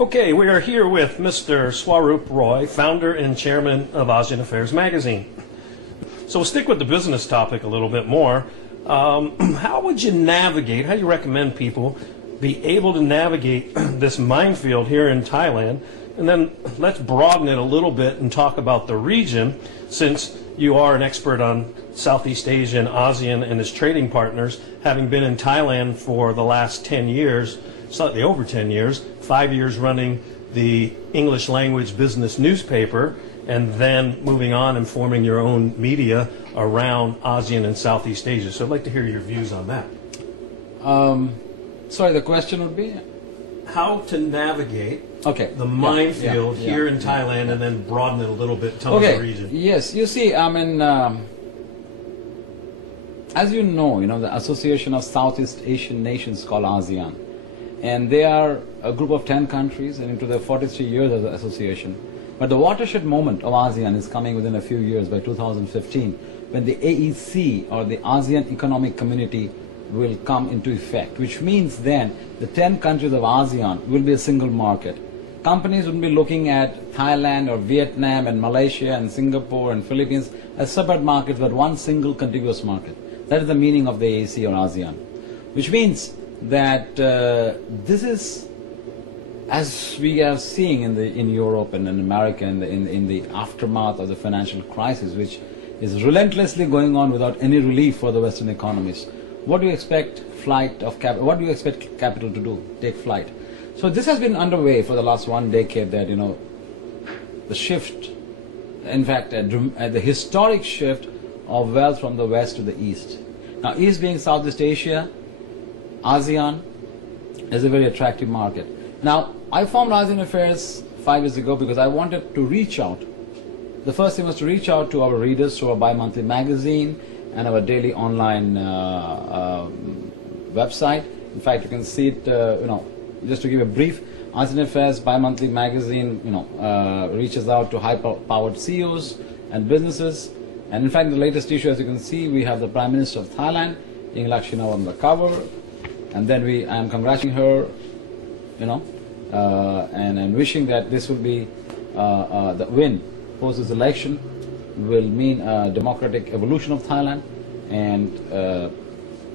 Okay, we are here with Mr. Swaroop Roy, founder and chairman of AseanAffairs magazine. So we'll stick with the business topic a little bit more. How would you navigate, how do you recommend people be able to navigate this minefield here in Thailand? And then let's broaden it a little bit and talk about the region, since you are an expert on Southeast Asia and ASEAN and its trading partners, having been in Thailand for the last 10 years, slightly over 10 years, 5 years running the English language business newspaper, and then moving on and forming your own media around ASEAN and Southeast Asia. So I'd like to hear your views on that. Sorry, the question would be? How to navigate the minefield here in Thailand and then broaden it a little bit, tell us the region. Yes, you see, I mean, as you know, the Association of Southeast Asian Nations called ASEAN. And they are a group of 10 countries and into their 43 years as an association. But the watershed moment of ASEAN is coming within a few years, by 2015, when the AEC, or the ASEAN Economic Community, will come into effect, which means then the 10 countries of ASEAN will be a single market. Companies will be looking at Thailand or Vietnam and Malaysia and Singapore and Philippines as separate markets, but one single contiguous market. That is the meaning of the AEC or ASEAN, which means that this is, as we are seeing in Europe and in America and in the aftermath of the financial crisis, which is relentlessly going on without any relief for the Western economies. What do you expect what do you expect capital to do? Take flight. So this has been underway for the last 1 decade, that the shift, in fact the historic shift of wealth from the west to the east. Now, east being Southeast Asia, ASEAN is a very attractive market. Now, I formed AseanAffairs 5 years ago because I wanted to reach out. The first thing was to reach out to our readers through our bi-monthly magazine and our daily online website. In fact, you can see it, just to give a brief, AseanAffairs bi-monthly magazine, reaches out to high-powered CEOs and businesses. And in fact, in the latest issue, as you can see, we have the Prime Minister of Thailand, Yingluck Shinawatra, on the cover. And then I am congratulating her, and wishing that this will be the win post this election will mean a democratic evolution of Thailand. And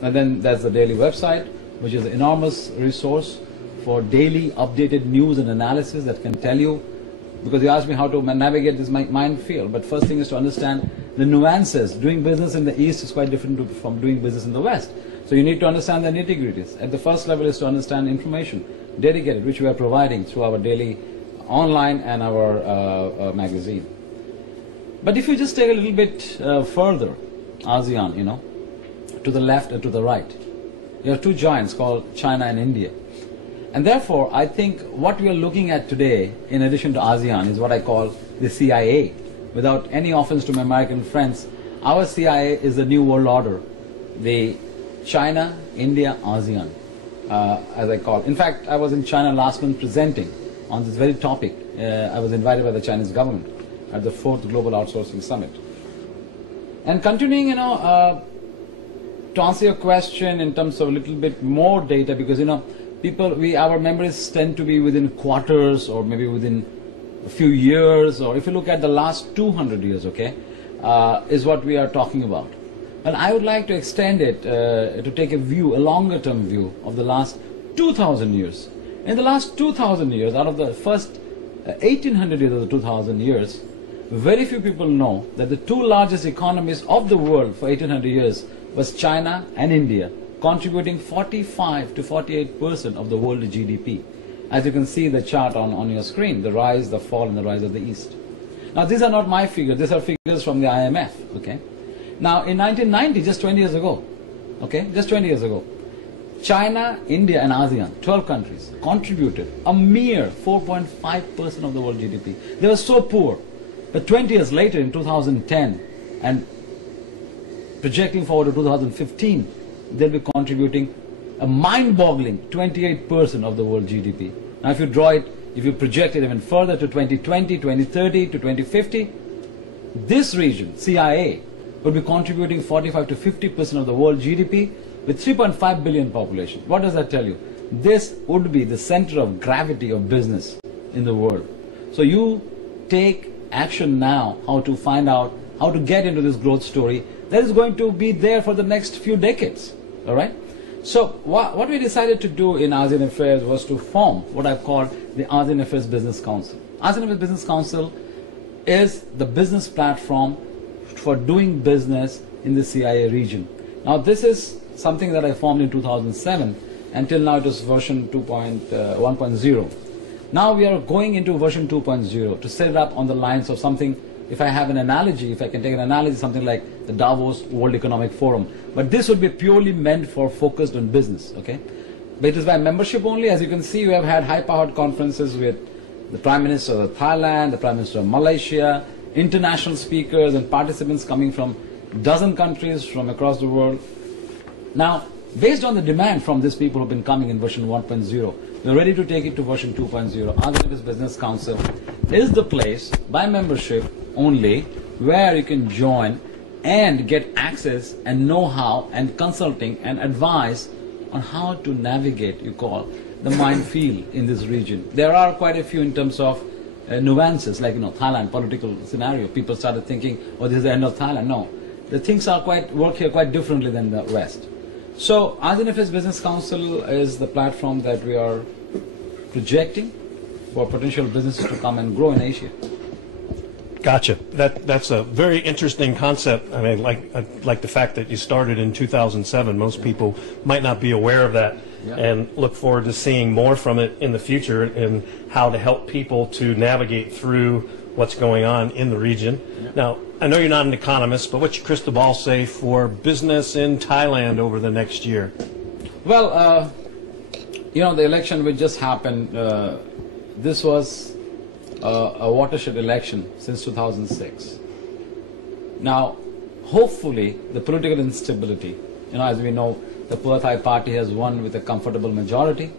then there's the daily website, which is an enormous resource for daily updated news and analysis that can tell you, because you asked me how to navigate this minefield, but first thing is to understand the nuances. Doing business in the East is quite different from doing business in the West. So you need to understand the nitty-gritties. At the first level is to understand information, dedicated, which we are providing through our daily online and our magazine. But if you just take a little bit further, ASEAN, to the left and to the right, you have two giants called China and India. And therefore, I think what we are looking at today, in addition to ASEAN, is what I call the CIA. Without any offense to my American friends, our CIA is the new world order. The China, India, ASEAN, as I call. In fact, I was in China last month presenting on this very topic. I was invited by the Chinese government at the 4th Global Outsourcing Summit. And continuing, to answer your question in terms of a little bit more data, because, our memories tend to be within quarters or maybe within a few years, or if you look at the last 200 years, is what we are talking about. And I would like to extend it to take a longer term view of the last 2,000 years. In the last 2,000 years, out of the first 1,800 years of the 2,000 years, very few people know that the two largest economies of the world for 1,800 years was China and India, contributing 45 to 48% of the world GDP. As you can see the chart on your screen, the rise, the fall, and the rise of the East. Now, these are not my figures. These are figures from the IMF, Now, in 1990, just 20 years ago, China, India, and ASEAN, 12 countries, contributed a mere 4.5% of the world GDP. They were so poor. But 20 years later, in 2010, and projecting forward to 2015, they'll be contributing a mind-boggling 28% of the world GDP. Now, if you project it even further to 2020, 2030, to 2050, this region, CIA, will be contributing 45 to 50% of the world GDP with 3.5 billion population. What does that tell you? this would be the center of gravity of business in the world. So you take action now, how to find out, how to get into this growth story that is going to be there for the next few decades. All right? So what we decided to do in ASEAN Affairs was to form what I've called the ASEAN Affairs Business Council. ASEAN Affairs Business Council is the business platform for doing business in the CIA region. Now this is something that I formed in 2007. Until now it is version 1.0. Now we are going into version 2.0 to set it up on the lines of something, if I have an analogy, if I can take an analogy, something like the Davos World Economic Forum. But this would be purely meant for focused on business, okay? But it is by membership only. As you can see, we have had high-powered conferences with the Prime Minister of Thailand, the Prime Minister of Malaysia, international speakers and participants coming from dozen countries from across the world. Now, based on the demand from these people who have been coming in version 1.0, we are ready to take it to version 2.0. ASEAN Affairs Business Council is the place, by membership only, where you can join and get access and know-how and consulting and advice on how to navigate, you call, the minefield in this region. There are quite a few in terms of nuances, like, Thailand, political scenario. People started thinking, oh, this is the end of Thailand. No, the things are work here quite differently than the West. So ASEAN Affairs Business Council is the platform that we are projecting for potential businesses to come and grow in Asia. Gotcha. That's a very interesting concept. I mean, like the fact that you started in 2007. Most people might not be aware of that, and look forward to seeing more from it in the future and how to help people to navigate through what's going on in the region. Now, I know you're not an economist, but what's your crystal ball say for business in Thailand over the next year? Well, the election which just happened, this was a watershed election since 2006. Now, hopefully, the political instability, as we know, the Pheu Thai party has won with a comfortable majority,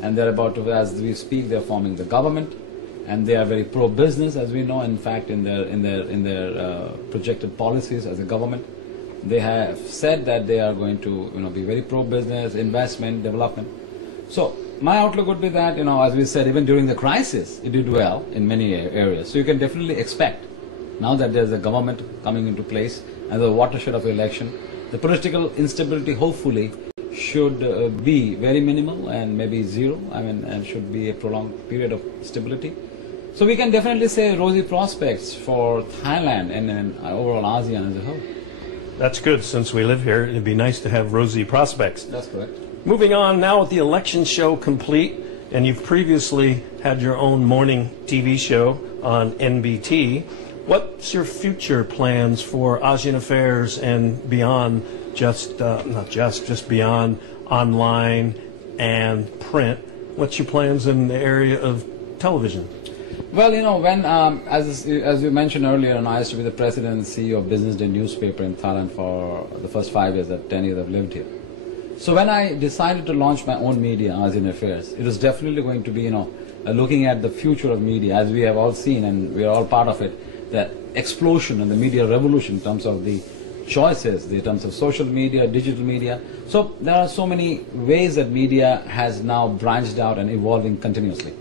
and they're about to, as we speak, they're forming the government, and they are very pro-business, as we know. In fact, in their projected policies as a government, they have said that they are going to, be very pro-business, investment, development. So my outlook would be that, as we said, even during the crisis, it did well in many areas. So you can definitely expect, now that there's a government coming into place and the watershed of election, the political instability hopefully should be very minimal and maybe zero. And should be a prolonged period of stability. So we can definitely say rosy prospects for Thailand and overall ASEAN as a whole. That's good. Since we live here, it'd be nice to have rosy prospects. That's correct. Moving on now with the election show complete, and you've previously had your own morning TV show on NBT. What's your future plans for ASEAN Affairs and beyond, just beyond online and print? What's your plans in the area of television? Well, when, as you mentioned earlier, I used to be the president and CEO of Business Day newspaper in Thailand for the first 5 years, 10 years I've lived here. So when I decided to launch my own media, ASEAN Affairs, it was definitely going to be, looking at the future of media, as we have all seen, and we are all part of it, the explosion and the media revolution in terms of the choices, in terms of social media, digital media. So there are so many ways that media has now branched out and evolving continuously.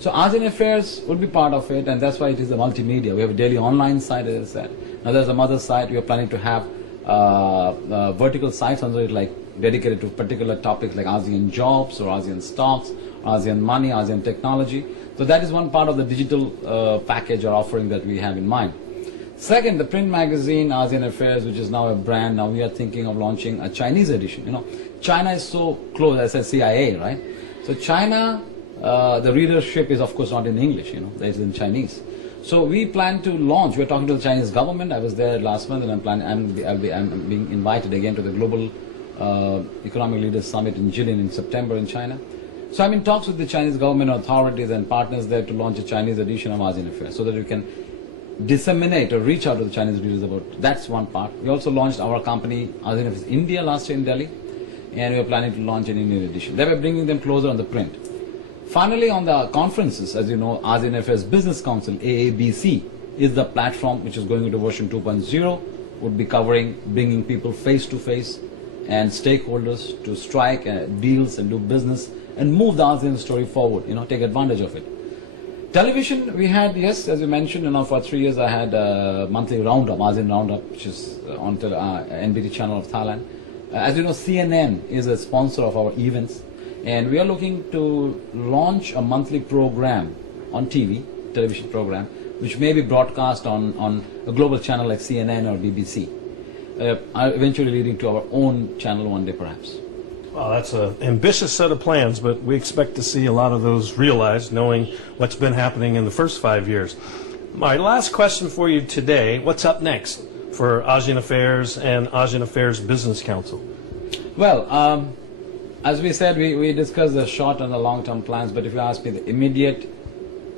So ASEAN Affairs will be part of it, and that's why it is a multimedia. We have a daily online site, as I said. Now there's a mother site. We are planning to have vertical sites under it, like dedicated to particular topics like ASEAN jobs or ASEAN stocks, ASEAN money, ASEAN technology. So that is one part of the digital package or offering that we have in mind. Second, the print magazine ASEAN Affairs, which is now a brand. Now we are thinking of launching a Chinese edition. China is so close, as I said, CIA, right? So China, the readership is of course not in English, it's in Chinese. So we plan to launch. We're talking to the Chinese government. I was there last month, and I'm being invited again to the Global Economic Leaders Summit in Jilin in September in China. So I'm in talks with the Chinese government authorities and partners there to launch a Chinese edition of ASEAN Affairs, so that we can disseminate or reach out to the Chinese readers about. That's one part. We also launched our company ASEAN Affairs India last year in Delhi, and we are planning to launch an Indian edition. They were bringing them closer on the print. Finally, on the conferences, as you know, ASEAN Affairs Business Council, AABC, is the platform which is going into version 2.0, would be covering bringing people face to face and stakeholders to strike deals and do business and move the ASEAN story forward, take advantage of it. Television, we had, yes, as you mentioned, for 3 years I had a monthly roundup, ASEAN Roundup, which is on the NBT channel of Thailand. As you know, CNN is a sponsor of our events, and we are looking to launch a monthly program on television program, which may be broadcast on a global channel like CNN or BBC, eventually leading to our own channel one day perhaps. Well, that's an ambitious set of plans, but we expect to see a lot of those realized, knowing what's been happening in the first 5 years. My last question for you today, what's up next for ASEAN Affairs and ASEAN Affairs Business Council? Well, as we said, we discussed the short and the long-term plans, but if you ask me, the immediate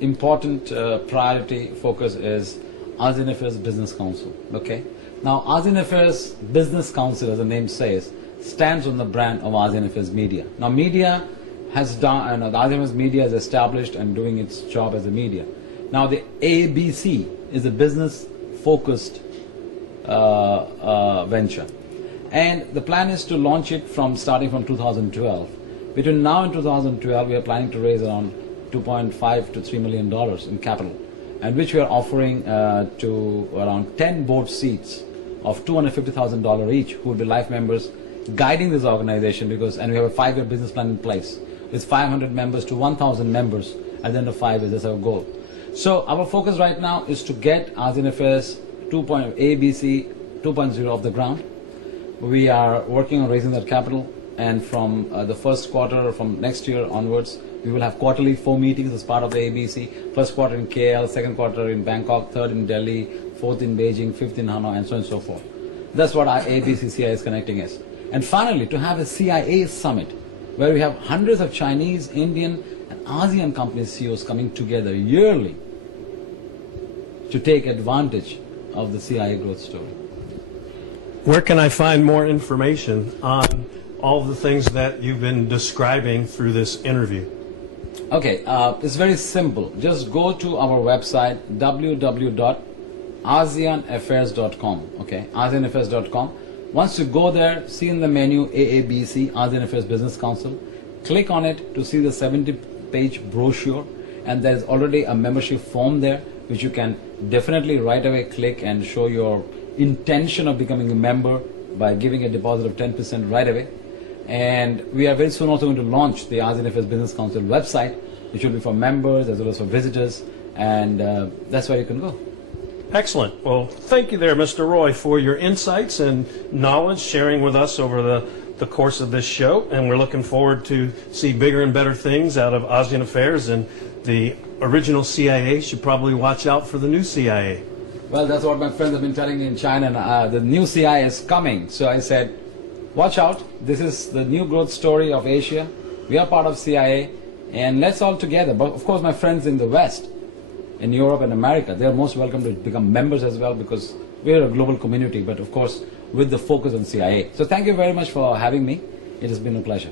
important priority focus is ASEAN Affairs Business Council. Okay. Now, ASEAN Affairs Business Council, as the name says, stands on the brand of ASEAN Affairs Media. Now, media has done, the ASEAN Affairs Media is established and doing its job as a media. Now, the ABC is a business-focused venture, and the plan is to launch it starting from 2012. Between now and 2012, we are planning to raise around $2.5 to $3 million in capital, and which we are offering to around 10 board seats of $250,000 each, who will be life members guiding this organization, and we have a 5-year business plan in place with 500 members to 1,000 members at the end of 5 years. That's our goal. So our focus right now is to get ASEAN Affairs ABC 2.0 off the ground. We are working on raising that capital, and from the first quarter from next year onwards, we will have quarterly 4 meetings as part of the ABC. First quarter in KL, second quarter in Bangkok, third in Delhi, fourth in Beijing, fifth in Hanoi, and so on and so forth. That's what our ABCCI is connecting us. And finally, to have a CIA summit where we have hundreds of Chinese, Indian, and ASEAN company CEOs coming together yearly to take advantage of the CIA growth story. Where can I find more information on all of the things that you've been describing through this interview? Okay, it's very simple. Just go to our website, www.AseanAffairs.com. Okay, AseanAffairs.com. Once you go there, see in the menu AABC, ASEAN Affairs Business Council. Click on it to see the 70-page brochure, and there's already a membership form there, which you can definitely right away click and show your intention of becoming a member by giving a deposit of 10% right away. And we are very soon also going to launch the ASEAN Affairs Business Council website, which will be for members as well as for visitors, and that's where you can go. Excellent. Well, thank you there, Mr. Roy, for your insights and knowledge sharing with us over the course of this show. And we're looking forward to see bigger and better things out of ASEAN Affairs, and the original CIA should probably watch out for the new CIA. Well, that's what my friends have been telling me in China. The new CIA is coming. So I said, watch out. This is the new growth story of Asia. We are part of CIA, and let's all together. But of course, my friends in the West, in Europe and America, they are most welcome to become members as well, because we're a global community, but of course with the focus on CIA. So thank you very much for having me. It has been a pleasure.